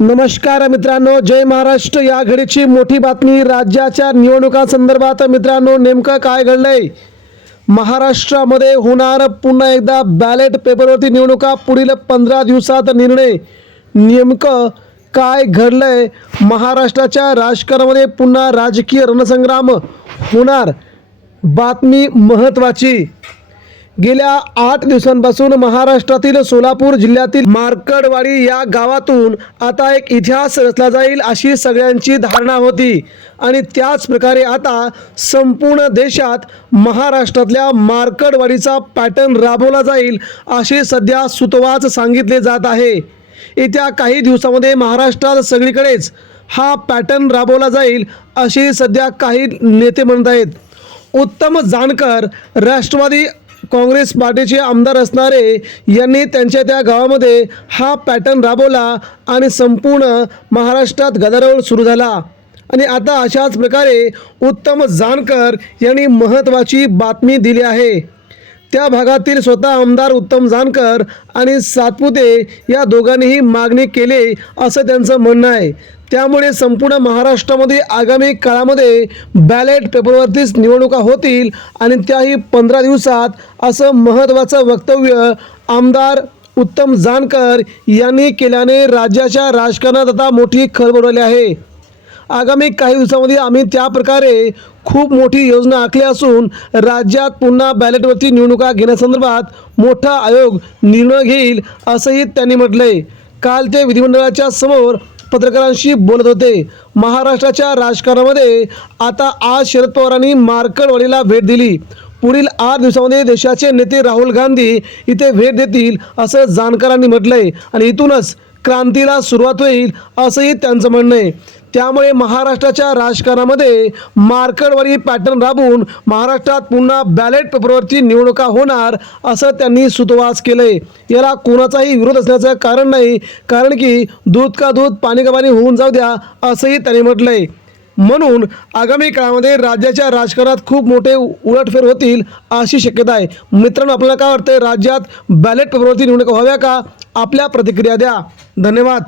नमस्कार मित्रांनो जय महाराष्ट्र. या घडीची मोठी बातमी राज्याच्या निवडणुकांसंदर्भात मित्रांनो नेमकं काय घडलंय? महाराष्ट्रामध्ये होणार पुन्हा एकदा बॅलेट पेपरवरती निवडणुका. पुढील पंधरा दिवसात निर्णय नेमकं काय घडलंय? महाराष्ट्राच्या राजकारणामध्ये पुन्हा राजकीय रणसंग्राम होणार? बातमी महत्त्वाची. गेल्या आठ दिवसांपासून महाराष्ट्रातील सोलापूर जिल्ह्यातील मार्कडवाडी या गावातून आता एक इतिहास रचला जाईल अशी सगळ्यांची धारणा होती. आणि त्याच प्रकारे आता संपूर्ण देशात महाराष्ट्रातल्या मार्कडवाडीचा पॅटर्न राबवला जाईल असे सध्या सुतवाच सांगितले जात आहे. येत्या काही दिवसामध्ये महाराष्ट्रात सगळीकडेच हा पॅटर्न राबवला जाईल अशी सध्या काही नेते म्हणत आहेत उत्तम जानकर राष्ट्रवादी काँग्रेस पार्टीचे आमदार असणारे यांनी त्यांच्या त्या गावामध्ये हा पॅटर्न राबवला आणि संपूर्ण महाराष्ट्रात गदारोळ सुरू झाला. आणि आता अशाच प्रकारे उत्तम जानकर यांनी महत्त्वाची बातमी दिली आहे. त्या भागातील स्वतः आमदार उत्तम जानकर आणि सातपुते या दोघांनीही मागणी केली असं त्यांचं म्हणणं आहे. त्यामुळे संपूर्ण महाराष्ट्रामध्ये आगामी काळामध्ये बॅलेट पेपरवरतीच निवडणुका होतील आणि त्याही पंधरा दिवसात असं महत्त्वाचं वक्तव्य आमदार उत्तम जानकर यांनी केल्याने राज्याच्या राजकारणात आता मोठी खळबळ उडाली आहे. आगामी काही दिवसामध्ये आम्ही त्या प्रकारे खूप मोठी योजना आखली असून राज्यात पुन्हा बॅलेटवरती निवडणुका घेण्यासंदर्भात मोठा आयोग निर्णय घेईल असंही त्यांनी म्हटलंय. काल ते विधिमंडळाच्या समोर पत्रकारांशी बोलत होते. महाराष्ट्राच्या राजकारणामध्ये आता आज शरद पवारांनी मार्कडवाडीला भेट दिली. पुढील आठ दिवसामध्ये देशाचे नेते राहुल गांधी इथे भेट देतील असं जानकरांनी म्हटलंय आणि इथूनच क्रांतीला सुरुवात होईल असंही त्यांचं म्हणणं आहे. त्यामुळे महाराष्ट्राच्या राजकारणामध्ये मार्कडवरील पॅटर्न राबवून महाराष्ट्रात पुन्हा बॅलेट पेपरवरती निवडणुका होणार असं त्यांनी सुतवास केलंय. याला कोणाचाही विरोध असण्याचं कारण नाही कारण की दूध का दूध पाणी का पाणी होऊन जाऊ द्या असंही त्यांनी म्हटलंय. म्हणून आगामी काळामध्ये राज्याच्या राजकारणात खूप मोठे उलटफेर होतील अशी शक्यता आहे. मित्रांनो आपल्याला काय वाटतंय? राज्यात बॅलेट पेपरवरती निवडणुका व्हाव्या का? आपल्या प्रतिक्रिया द्या. धन्यवाद.